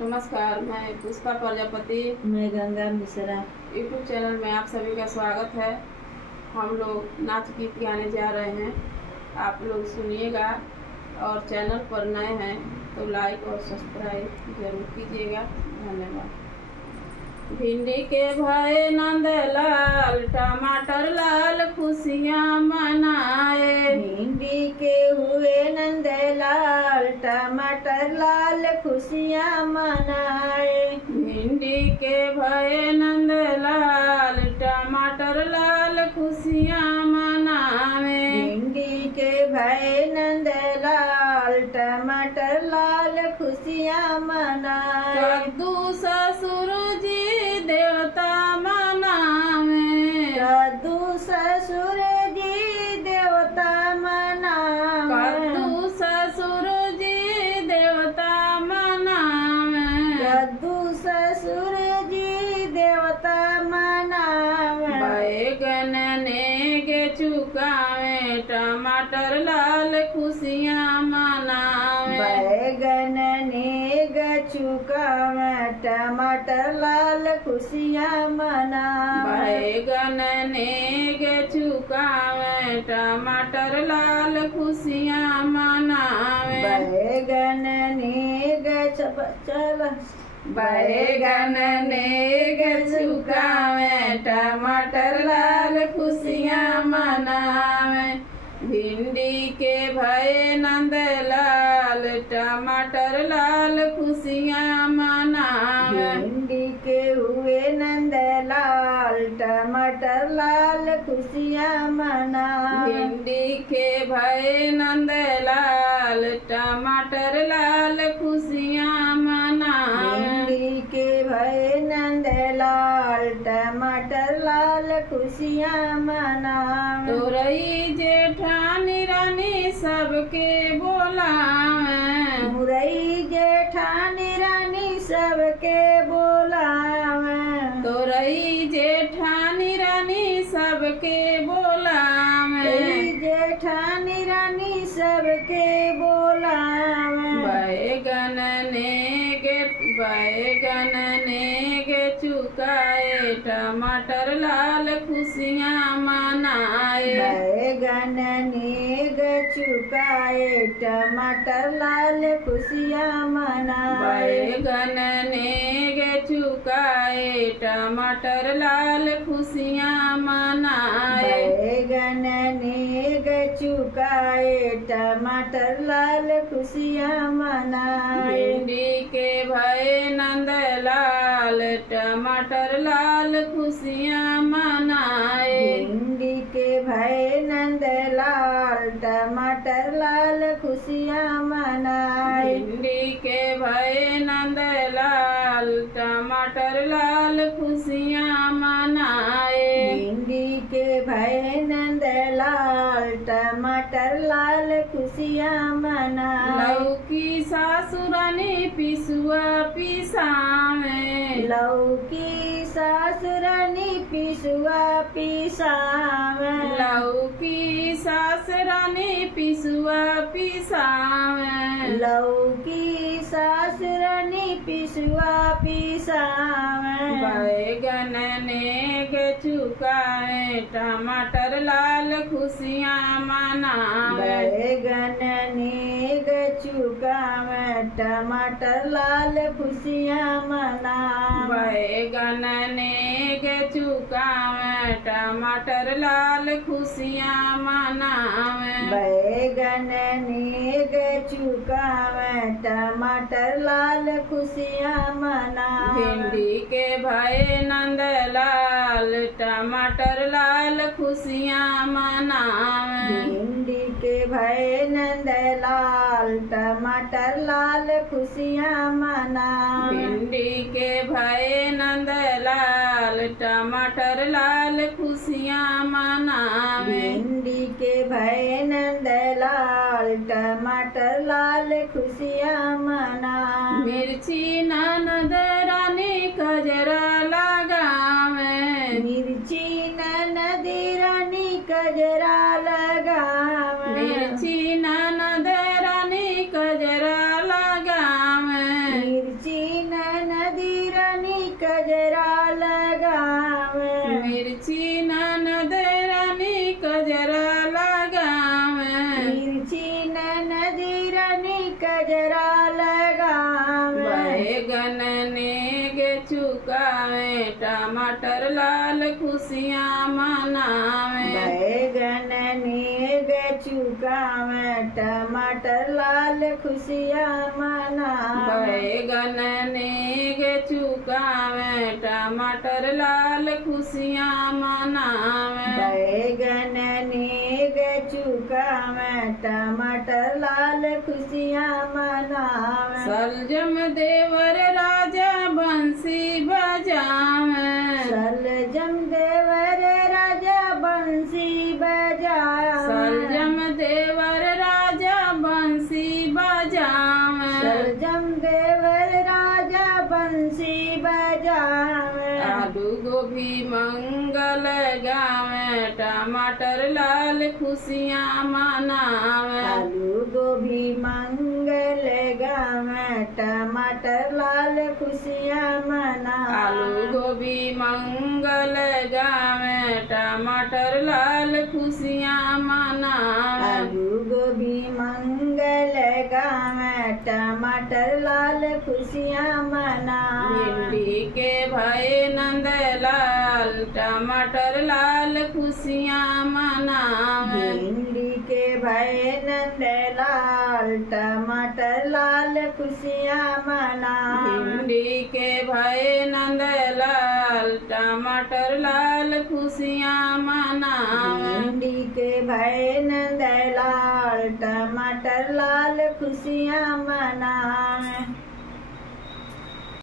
नमस्कार, मैं पुष्पा प्रजापति। मैं गंगा मिश्रा। यूट्यूब चैनल में आप सभी का स्वागत है। हम लोग नाच गीत गाने जा रहे हैं, आप लोग सुनिएगा। और चैनल पर नए हैं तो लाइक और सब्सक्राइब जरूर कीजिएगा। धन्यवाद। भिंडी के भये नंदलाल, टमाटर लाल खुशियाँ मनाए। भिंडी के हुए नंदलाल, टमाटर लाल खुशियाँ मनाए। भिंडी के भये नंदलाल, टमाटर लाल खुशियाँ मनावे। भिंडी के भये नंदलाल, टमाटर लाल खुशियाँ मनाए। कद्दू ससुर जी देवता मनावे। कद्दू ससुर जी देवता मनावे। कद्दू ससुर जी देवता मनावे। कद्दू ससुर जी देवता मनावे। बैगन नेगे चुकावे, टमाटर लाल खुशियाँ मनावे। बैगन नेग चुकावे, टमाटर लाल खुशियाँ मनावे। बैगन नेगे चुकावे, टमाटर लाल खुशियाँ मनावे। बैगन नेग चल बैगन नेग चुकावे, टमाटर लाल खुशियाँ मनावे। भिंडी के भये नंदलाल, टमाटर लाल खुशियाँ मनावे। भिंडी के हुए नंदलाल, टमाटर लाल खुशियाँ मनावे। भिंडी के भये नंदलाल, टमाटर लाल खुशियाँ मनावे। भिंडी के भये नंदलाल, टमाटर लाल खुशियाँ मनावे। तोरई जेठानी रानी सबके बोलावे। मुरई जेठानी रानी सबके बोलावे। तोरई जेठानी रानी सबके बोलावे। मुरई जेठानी रानी सबके बोलावे। बैगन नेगे चुकाए, टमाटर लाल खुशियाँ मनाए। बैगन नेग चुकाए, टमाटर लाल खुशियाँ मनाए। बैगन नेगे चुकाए, टमाटर लाल खुशियाँ मनाए। बैगन नेग चुकाए, टमाटर लाल खुशियाँ मनाए। भिंडी के भये नंदलाल, टमाटर लाल खुशियाँ मनाए। भिंडी के भये नंदलाल, टमाटर लाल खुशियाँ मनाए। भिंडी के भये नंदलाल, टमाटर लाल खुशियाँ मनाए। भिंडी के भये नंदलाल, टमाटर लाल खुशियाँ मनाए। लौकी सासुरानी पिसुआ पिसावे। लौकी सासुरानी पिसुआ पिसावे। लौकी सासुरानी पिसुआ पिसावे। लौकी सासुरानी पिसुआ पिसावे। बैगन नेगे चुकाए, टमाटर लाल खुशियाँ मनावे। बैगन नेग चुकावे, टमाटर लाल खुशियाँ मनावे। बैगन नेगे चुकावे, टमाटर लाल खुशियाँ मनावे। बैगन नेग चुकावे, टमाटर लाल खुशियाँ मनावे। भिंडी के भये नंदलाल, टमाटर लाल खुशियाँ मनावे। भिंडी के भये नंदलाल, टमाटर लाल खुशियाँ मनावे। भिंडी के भये नंदलाल, टमाटर लाल खुशियाँ मनावे। भिंडी के भये नंदलाल, टमाटर लाल खुशियाँ मनावे। मिर्ची ननद रानी कजरा लगावे। मिर्ची ननदी रानी कजरा लगावे। मिर्ची ननद रानी कजरा लगावे। मिर्ची टमाटर लाल खुशियाँ मनावे। बैगन नेग चुकावे टमाटर लाल खुशियाँ मनावे। बैगन नेग चुकावे टमाटर लाल खुशियाँ मनावे। बैगन नेग चुकावे टमाटर लाल खुशियाँ मनावे। सलजम देवर राजा बंसी बजावे। सलजम देवर राजा बंसी बजावे। सलजम देवर राजा बंसी बजावे। सलजम देवर राजा बंसी बजावे। आलू गोभी मंगल गावे टमाटर लाल खुशियाँ मनावे। आलू गोभी मंगल गावे टमाटर लाल खुशियाँ मनावे। आलू गोभी मंगल गावे टमाटर लाल खुशियाँ मनावे। आलू गोभी मंगल गावे टमाटर लाल खुशियाँ मनावे। भिंडी के भाई नंदलाल टमाटर लाल खुशियाँ मनावे। भिंडी के भय नंदलाल टमाटर लाल खुशियाँ मनावे। भिंडी के भाई नंदलाल टमाटर लाल खुशियाँ मनावे। भिंडी के भय नंदलाल टमाटर लाल खुशियाँ मनावे।